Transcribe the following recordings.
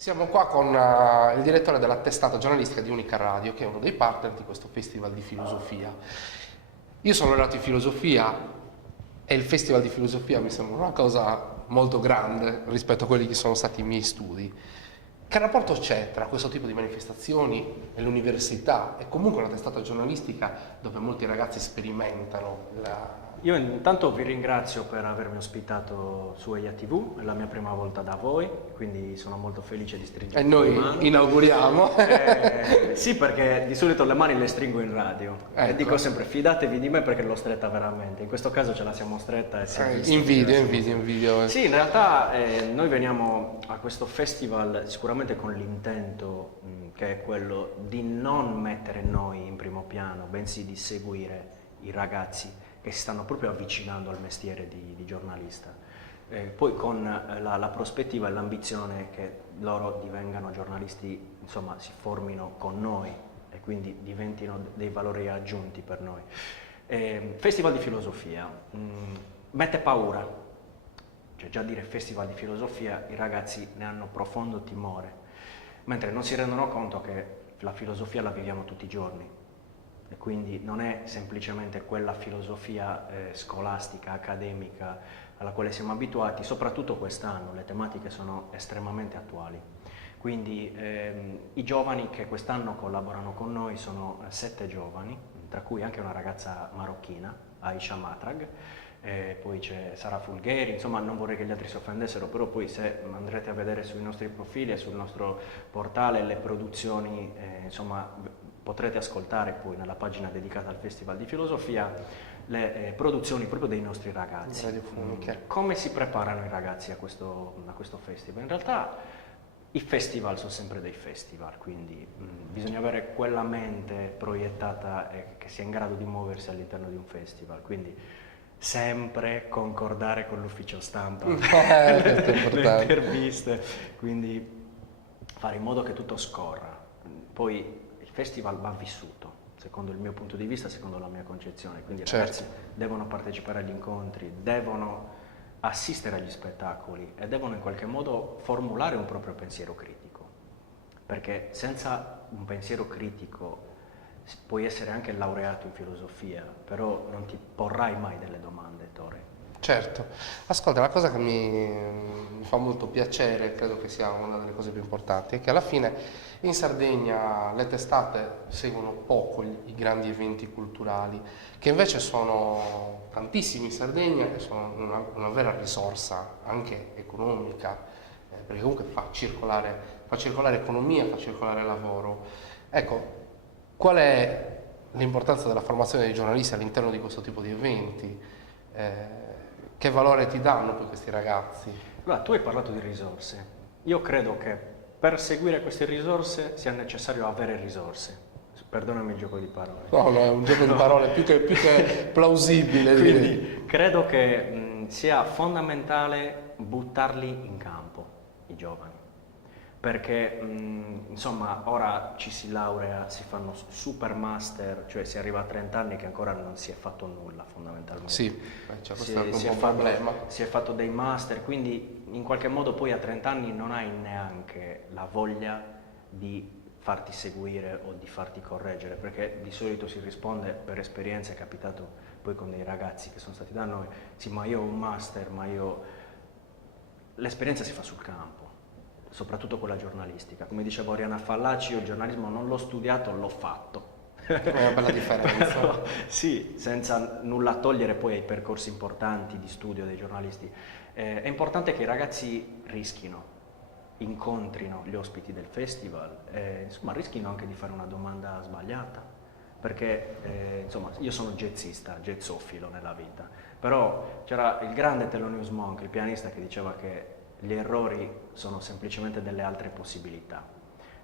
Siamo qua con il direttore della testata giornalistica di Unica Radio, che è uno dei partner di questo Festival di Filosofia. Io sono laureato in filosofia e il Festival di Filosofia mi sembra una cosa molto grande rispetto a quelli che sono stati i miei studi. Che rapporto c'è tra questo tipo di manifestazioni e l'università e comunque una testata giornalistica dove molti ragazzi sperimentano la... Io intanto vi ringrazio per avermi ospitato su EIA TV, è la mia prima volta da voi, quindi sono molto felice di stringere E noi inauguriamo. Sì, perché di solito le mani le stringo in radio e dico sempre fidatevi di me perché l'ho stretta veramente, in questo caso ce la siamo stretta e si è visto in video. Sì, in realtà noi veniamo a questo festival sicuramente con l'intento che è quello di non mettere noi in primo piano, bensì di seguire i ragazzi che si stanno proprio avvicinando al mestiere di giornalista, poi con la prospettiva e l'ambizione che loro divengano giornalisti, insomma si formino con noi e quindi diventino dei valori aggiunti per noi. Festival di filosofia, mette paura, cioè già dire festival di filosofia i ragazzi ne hanno profondo timore, mentre non si rendono conto che la filosofia la viviamo tutti i giorni. E quindi non è semplicemente quella filosofia scolastica, accademica alla quale siamo abituati, soprattutto quest'anno le tematiche sono estremamente attuali. Quindi i giovani che quest'anno collaborano con noi sono 7 giovani, tra cui anche una ragazza marocchina, Aisha Matrag, poi c'è Sara Fulgheri, insomma non vorrei che gli altri si offendessero, però poi se andrete a vedere sui nostri profili e sul nostro portale le produzioni, insomma potrete ascoltare poi nella pagina dedicata al Festival di Filosofia le produzioni proprio dei nostri ragazzi. Come si preparano i ragazzi a questo festival? In realtà i festival sono sempre dei festival, quindi bisogna avere quella mente proiettata che sia in grado di muoversi all'interno di un festival, quindi sempre concordare con l'ufficio stampa, le interviste, quindi fare in modo che tutto scorra. Poi il festival va vissuto, secondo il mio punto di vista, secondo la mia concezione, quindi i ragazzi devono partecipare agli incontri, devono assistere agli spettacoli e devono in qualche modo formulare un proprio pensiero critico, perché senza un pensiero critico puoi essere anche laureato in filosofia, però non ti porrai mai delle domande, Tore. Certo, ascolta, la cosa che mi fa molto piacere, credo che sia una delle cose più importanti, è che alla fine in Sardegna le testate seguono poco i grandi eventi culturali, che invece sono tantissimi in Sardegna e sono una vera risorsa anche economica, perché comunque fa circolare economia, fa circolare lavoro. Ecco, qual è l'importanza della formazione dei giornalisti all'interno di questo tipo di eventi? Che valore ti danno poi questi ragazzi? Allora, tu hai parlato di risorse. Io credo che per seguire queste risorse sia necessario avere risorse. Perdonami il gioco di parole. No, è un gioco di parole più che plausibile. Quindi credo che sia fondamentale buttarli in campo, i giovani. Perché insomma ora ci si laurea, si fanno super master, cioè si arriva a 30 anni che ancora non si è fatto nulla fondamentalmente. Sì, c'è questo un problema. Si è fatto dei master, quindi in qualche modo poi a 30 anni non hai neanche la voglia di farti seguire o di farti correggere, perché di solito si risponde, per esperienza è capitato poi con dei ragazzi che sono stati da noi, sì ma io ho un master, ma l'esperienza si fa sul campo. Soprattutto quella giornalistica. Come diceva Oriana Fallaci, io il giornalismo non l'ho studiato, l'ho fatto. È una bella differenza. Però, sì, senza nulla togliere poi ai percorsi importanti di studio dei giornalisti. È importante che i ragazzi rischino, incontrino gli ospiti del festival, insomma rischino anche di fare una domanda sbagliata, perché insomma io sono jazzista, jazzofilo nella vita, però c'era il grande Thelonious Monk, il pianista, che diceva che gli errori sono semplicemente delle altre possibilità,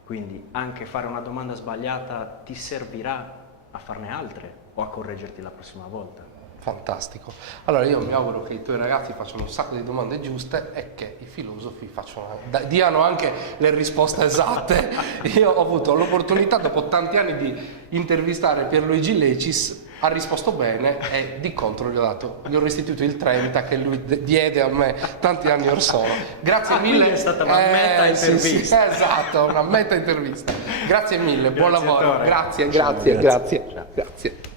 quindi anche fare una domanda sbagliata ti servirà a farne altre o a correggerti la prossima volta. Fantastico. Allora io mi auguro che i tuoi ragazzi facciano un sacco di domande giuste e che i filosofi diano anche le risposte esatte. Io ho avuto l'opportunità dopo tanti anni di intervistare Pierluigi Lecis ha risposto bene e di contro gli ho restituito il 30 che lui diede a me tanti anni or sono. Grazie mille. È stata una meta intervista. Sì, esatto, una meta intervista. Grazie mille, buon Grazie, lavoro. Ettore. Grazie. Ciao. Grazie.